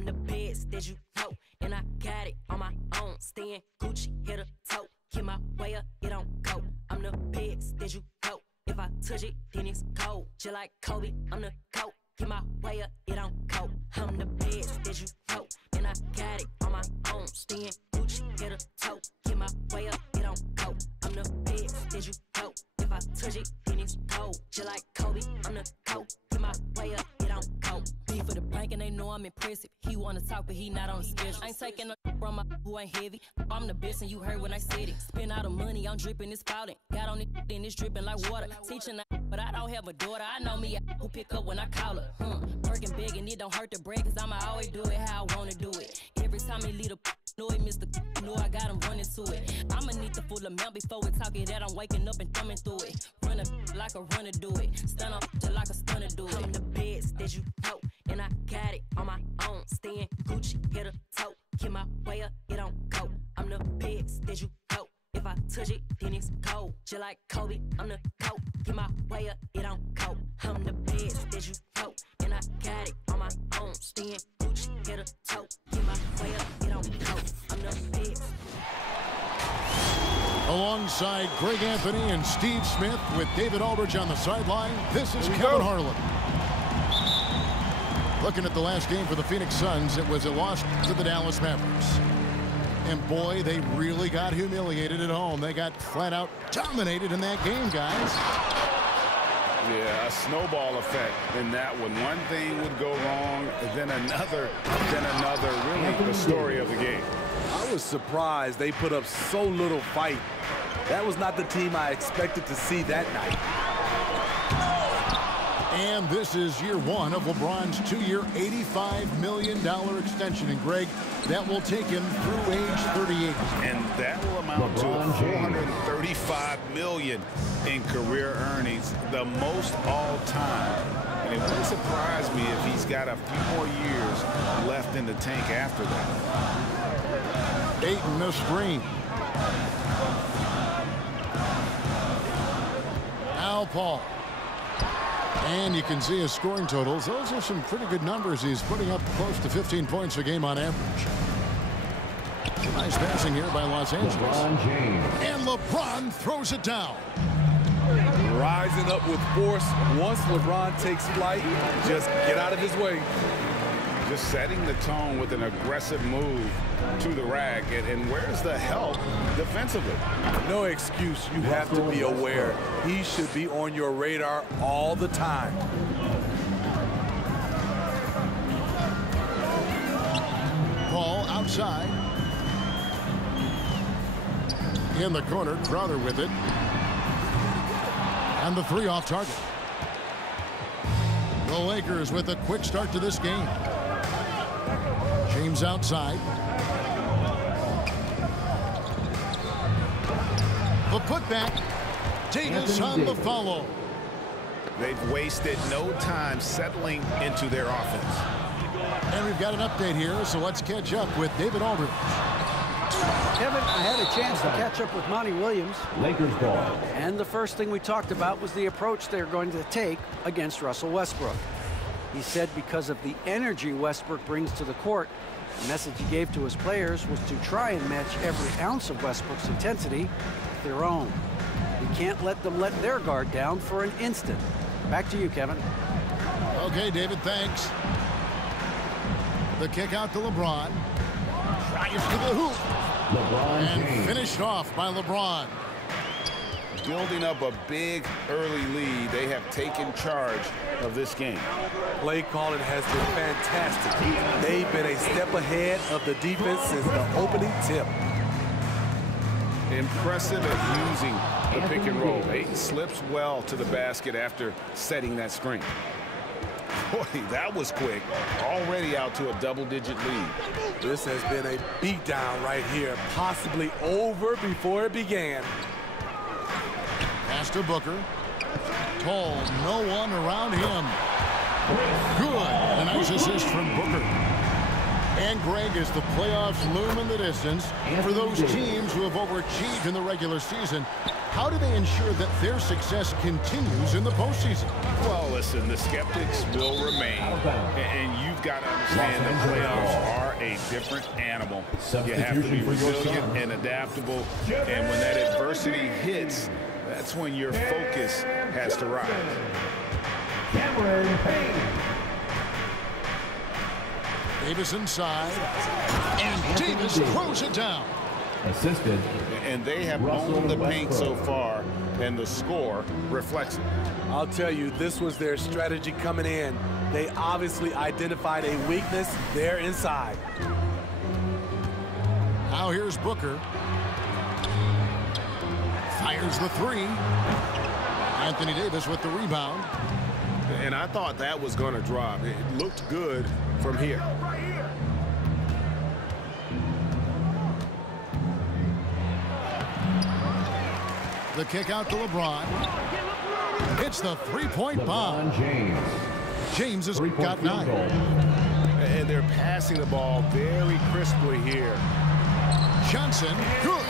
I'm the best that you know, and I got it on my own. Staying Gucci, hit a toe. Get my way up, it don't go. I'm the best that you know. If I touch it, then it's cold. Just like Kobe, I'm the GOAT. Get my way up, it don't go. I'm the best that you know, and I got it on my own. Staying Gucci, hit a toe. Get my way up, it don't go. I'm the best that you know. If I touch it, then it's cold. Just like Kobe, I'm the GOAT. Get my way up, it don't go. Beat for the bank and they know I'm impressive. He wanna talk, but he not on the schedule. I ain't taking no from my who ain't heavy. I'm the best and you heard when I said it. Spend all the money, I'm dripping, it's spouting. Got on it and it's dripping like water. Teaching but I don't have a daughter. I know me who pick up when I call her. Working big and it don't hurt to break, cause I'ma always do it how I wanna do it. Every time he lead a know it, Mr. Know I got him running to it. I'ma need the full amount before we talk it that I'm waking up and thumbing through it. Run a like a runner do it. Stun up like a stunner do it. I'm the best that you know, and I got it on my own. Staying Gucci, hit a toe. Get my way up, it don't go. I'm the best that you know. If I touch it, then it's cold. Just like Kobe, I'm the GOAT. Get my way up, it don't go. I'm the best that you know, and I got it on my own. Staying Gucci, hit a toe. Get my way up, it don't go. I'm the best. Alongside Greg Anthony and Steve Smith with David Aldridge on the sideline, this is Kevin Harlan. Looking at the last game for the Phoenix Suns, it was a loss to the Dallas Mavericks. And boy, they really got humiliated at home. They got flat out dominated in that game, guys. Yeah, a snowball effect in that one. One thing would go wrong, then another, really the story of the game. I was surprised they put up so little fight. That was not the team I expected to see that night. And this is year one of LeBron's two-year, $85 million extension. And, Greg, that will take him through age 38. And that will amount to $435 million in career earnings, the most all time. And it wouldn't surprise me if he's got a few more years left in the tank after that. Ayton, the screen. Al Paul. And you can see his scoring totals. Those are some pretty good numbers. He's putting up close to 15 points a game on average. Nice passing here by Los Angeles. And LeBron throws it down. Rising up with force. Once LeBron takes flight, just get out of his way. Just setting the tone with an aggressive move to the rack. And where's the help defensively? No excuse. You have to be aware. He should be on your radar all the time. Paul outside. In the corner, Crowder with it. And the three off target. The Lakers with a quick start to this game. James outside. The putback. Davis on the follow. They've wasted no time settling into their offense. And we've got an update here, so let's catch up with David Aldridge. Kevin, I had a chance to catch up with Monty Williams. Lakers ball. And the first thing we talked about was the approach they're going to take against Russell Westbrook. He said because of the energy Westbrook brings to the court, the message he gave to his players was to try and match every ounce of Westbrook's intensity with their own. You can't let them let their guard down for an instant. Back to you, Kevin. Okay, David, thanks. The kick out to LeBron. Tries to the hoop. And finished off by LeBron. Building up a big early lead, they have taken charge of this game. Play calling has been fantastic. They've been a step ahead of the defense since the opening tip. Impressive at using the pick and roll. Ayton slips well to the basket after setting that screen. Boy, that was quick. Already out to a double-digit lead. This has been a beatdown right here, possibly over before it began. Pass to Booker. Tall, no one around him. Good. A nice assist from Booker. And Greg, as the playoffs loom in the distance, for those teams who have overachieved in the regular season, how do they ensure that their success continues in the postseason? Well, listen, the skeptics will remain, and you've got to understand the playoffs are a different animal. You have to be resilient and adaptable, and when that adversity hits, that's when your focus has to rise. Cameron Payne. Davis inside, and Davis throws it down. Assisted. And they have owned the paint so far, and the score reflects it. I'll tell you, this was their strategy coming in. They obviously identified a weakness there inside. Now here's Booker. Fires the three. Anthony Davis with the rebound. And I thought that was going to drop. It looked good from here. The kick out to LeBron. Hits the three-point bomb. James has got 9. And they're passing the ball very crisply here. Johnson, good.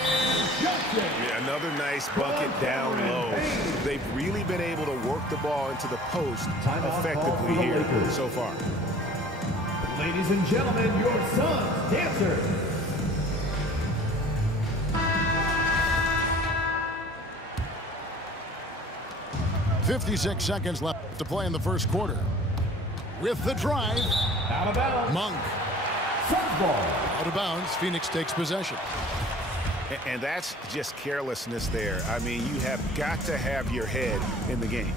Yeah, another nice bucket down low. They've really been able to work the ball into the post effectively here so far. Ladies and gentlemen, your Suns dancers. 56 seconds left to play in the first quarter. With the drive, Out of bounds. Monk. Suns ball. Out of bounds, Phoenix takes possession. And that's just carelessness there. I mean, you have got to have your head in the game.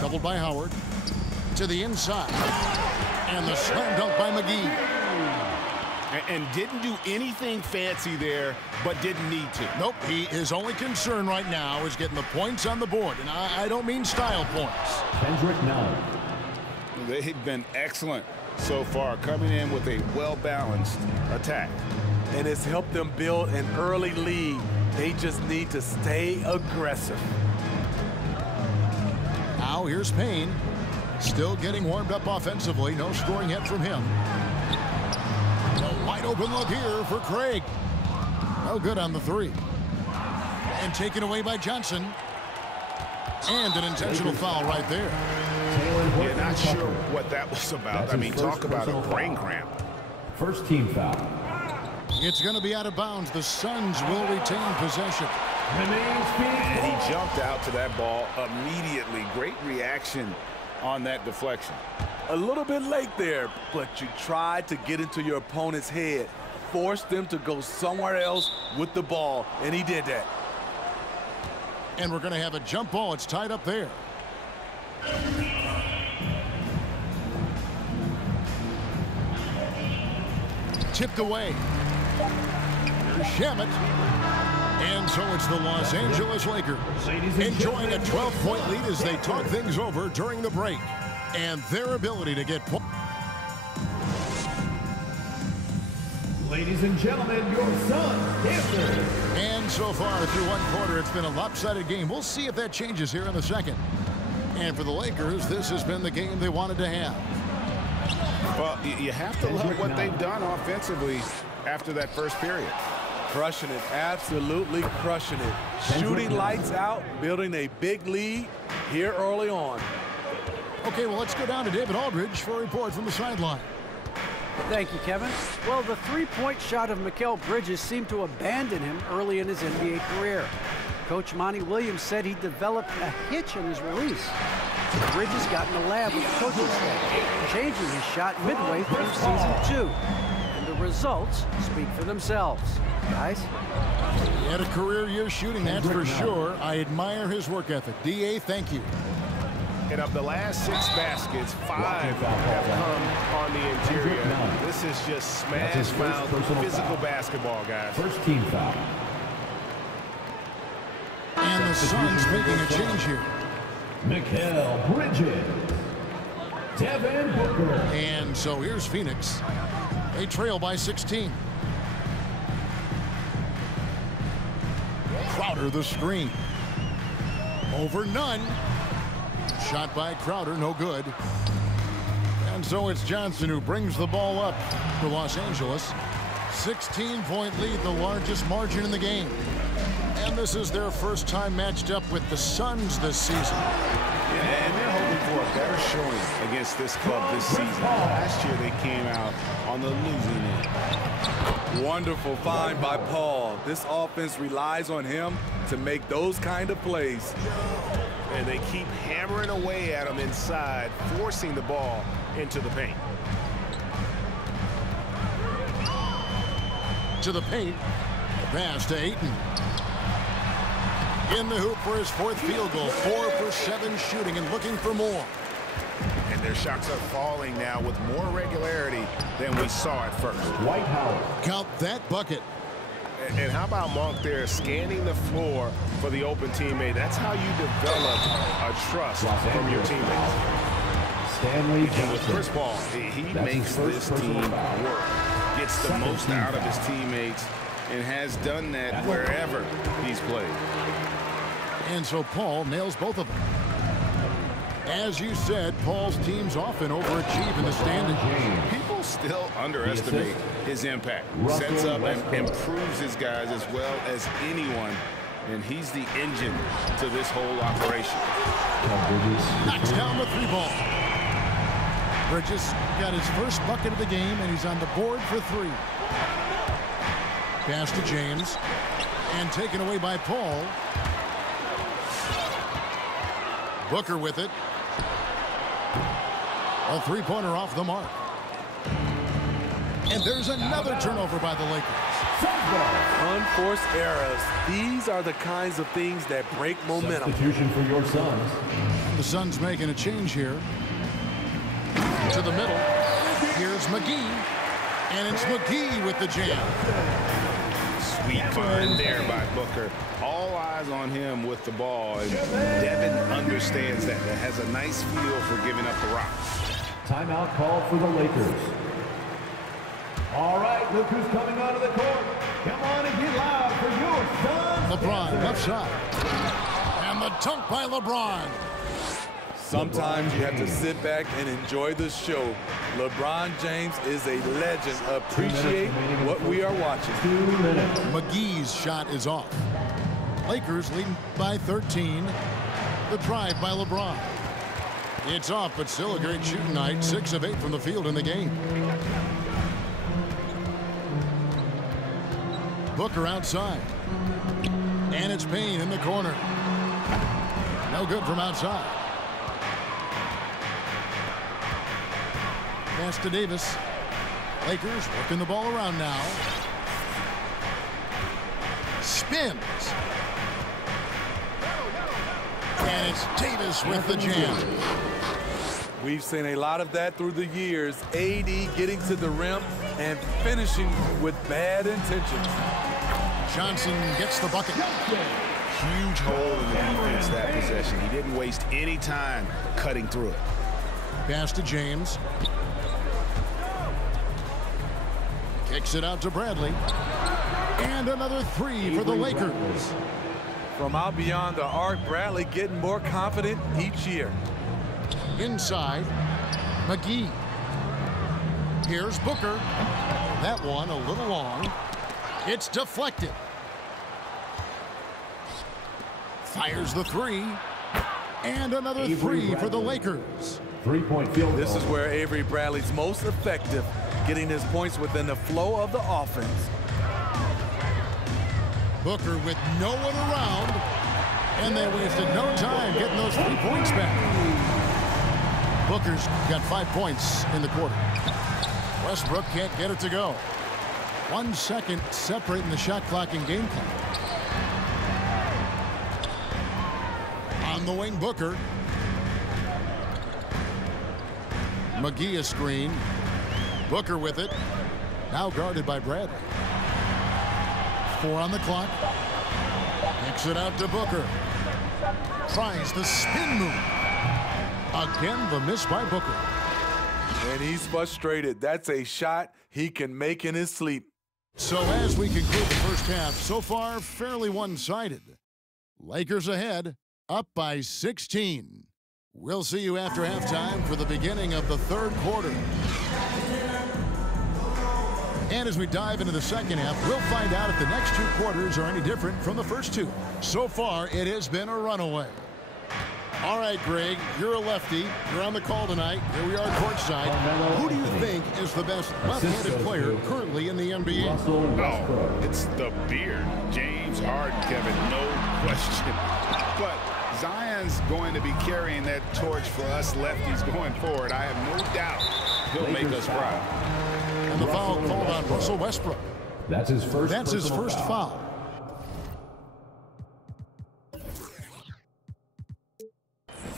Doubled by Howard. To the inside. And the slam dunk by McGee. And didn't do anything fancy there, but didn't need to. Nope, his only concern right now is getting the points on the board. And I don't mean style points. Kendrick Nunn. They've been excellent so far, coming in with a well-balanced attack. And it's helped them build an early lead. They just need to stay aggressive. Now here's Payne. Still getting warmed up offensively. No scoring yet from him. A wide open look here for Craig. No good on the three. And taken away by Johnson. And an intentional foul right there. Yeah, not sure what that was about. I mean, talk about a brain cramp. First team foul. It's going to be out of bounds. The Suns will retain possession. And he jumped out to that ball immediately. Great reaction on that deflection. A little bit late there, but you tried to get into your opponent's head, force them to go somewhere else with the ball, and he did that. And we're going to have a jump ball. It's tied up there. Tipped away. Here's Shamet. And so it's the Los Angeles Lakers enjoying a 12-point lead as they talk things over during the break. And their ability to get points. Ladies and gentlemen, your Suns dancers. And so far through one quarter, it's been a lopsided game. We'll see if that changes here in the second. And for the Lakers, this has been the game they wanted to have. Well, you have to love what they've done offensively after that first period. Crushing it, absolutely crushing it. Shooting lights out, building a big lead here early on. Okay, well, let's go down to David Aldridge for a report from the sideline. Thank you, Kevin. Well, the three-point shot of Mikal Bridges seemed to abandon him early in his NBA career. Coach Monty Williams said he developed a hitch in his release. Bridges got in the lab with the coaching staff, changing his shot midway through season 2. And the results speak for themselves. Guys? He had a career year shooting, that's for sure. I admire his work ethic. D.A., thank you. And of the last 6 baskets, 5 have come on the interior. This is just smash mouth physical basketball, guys. First team foul. And the Suns making a change here. Mikal Bridges. Devin Booker. And so here's Phoenix. They trail by 16. Crowder the screen. Over Nunn. Shot by Crowder, no good. And so it's Johnson who brings the ball up for Los Angeles. 16-point lead, the largest margin in the game. And this is their first time matched up with the Suns this season. And they're hoping for a better showing against this club this season. Last year they came out on the losing end. Wonderful find by Paul. This offense relies on him to make those kind of plays. And they keep hammering away at him inside, forcing the ball into the paint. To the paint. Pass to Ayton. In the hoop for his fourth field goal. 4 for 7 shooting and looking for more. And their shots are falling now with more regularity than we saw at first. Dwight Howard. Count that bucket. And how about Monk there scanning the floor for the open teammate? That's how you develop a trust from your teammates. Stanley And with Chris Johnson. Paul, he makes this team work, gets the most out of his teammates, and has done that wherever he's played. And so Paul nails both of them. As you said, Paul's teams often overachieve in the standings. People still underestimate his impact. Sets up and improves his guys as well as anyone, and he's the engine to this whole operation. Knocks down the 3 ball. Bridges got his first bucket of the game, and he's on the board for 3. Pass to James, and taken away by Paul. Booker with it. A 3-pointer off the mark. And there's another turnover by the Lakers. Unforced errors. These are the kinds of things that break momentum. Substitution for your Suns. The Suns making a change here. To the middle. Here's McGee. And it's McGee with the jam. Sweet find there by Booker. All eyes on him with the ball, and Devin understands that. That has a nice feel for giving up the rock. Timeout called for the Lakers. All right, look who's coming onto the court. Come on and get loud for your Suns. LeBron, left side. And the dunk by LeBron. Sometimes you have to sit back and enjoy the show. LeBron James is a legend. Appreciate what we are watching. 2 minutes. McGee's shot is off. Lakers leading by 13. The drive by LeBron. It's off, but still a great shooting night. 6 of 8 from the field in the game. Booker outside. And it's Payne in the corner. No good from outside. Pass to Davis. Lakers working the ball around now. Spins. And it's Davis with the jam. We've seen a lot of that through the years. AD getting to the rim and finishing with bad intentions. Johnson gets the bucket. Huge hole in the defense that possession. He didn't waste any time cutting through it. Pass to James. Kicks it out to Bradley. And another 3 for the Lakers. From out beyond the arc, Bradley getting more confident each year. Inside, McGee. Here's Booker. That one a little long. It's deflected. Fires the 3. And another 3 for the Lakers. 3-point field goal. This is where Avery Bradley's most effective, getting his points within the flow of the offense. Booker with no one around. And they wasted no time getting those 3 points back. Booker's got 5 points in the quarter. Westbrook can't get it to go. 1 second separating the shot clock and game clock. On the wing, Booker. McGee a screen. Booker with it. Now guarded by Bradley. 4 on the clock. Kicks it out to Booker. Tries the spin move. Again, the miss by Booker. And he's frustrated. That's a shot he can make in his sleep. So as we conclude the first half, so far fairly one-sided. Lakers ahead, up by 16. We'll see you after halftime for the beginning of the third quarter. And as we dive into the second half, we'll find out if the next two quarters are any different from the first two. So far, it has been a runaway. All right, Greg, you're a lefty. You're on the call tonight. Here we are courtside. Who do you think is the best left-handed player currently in the NBA? Oh, it's the beard. James Harden, Kevin, no question. But Zion's going to be carrying that torch for us lefties going forward. I have no doubt he'll make us proud. And the foul called on Russell Westbrook. That's his first foul.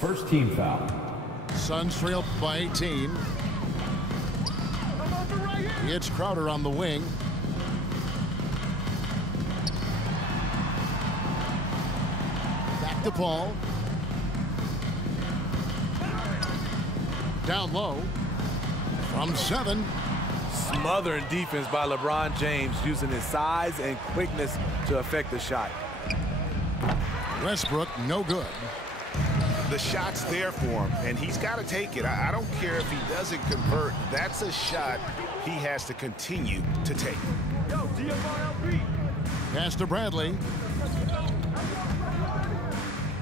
First team foul. Suns trail by 18. It's Crowder on the wing. Back to Paul. Down low. From 7. Smothering defense by LeBron James, using his size and quickness to affect the shot. Westbrook, no good. The shot's there for him, and he's got to take it. I don't care if he doesn't convert. That's a shot he has to continue to take. Pass to Bradley.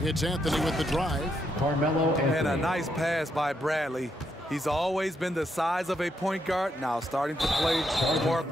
It's Anthony with the drive. Carmelo Anthony. And a nice pass by Bradley. He's always been the size of a point guard, now starting to play more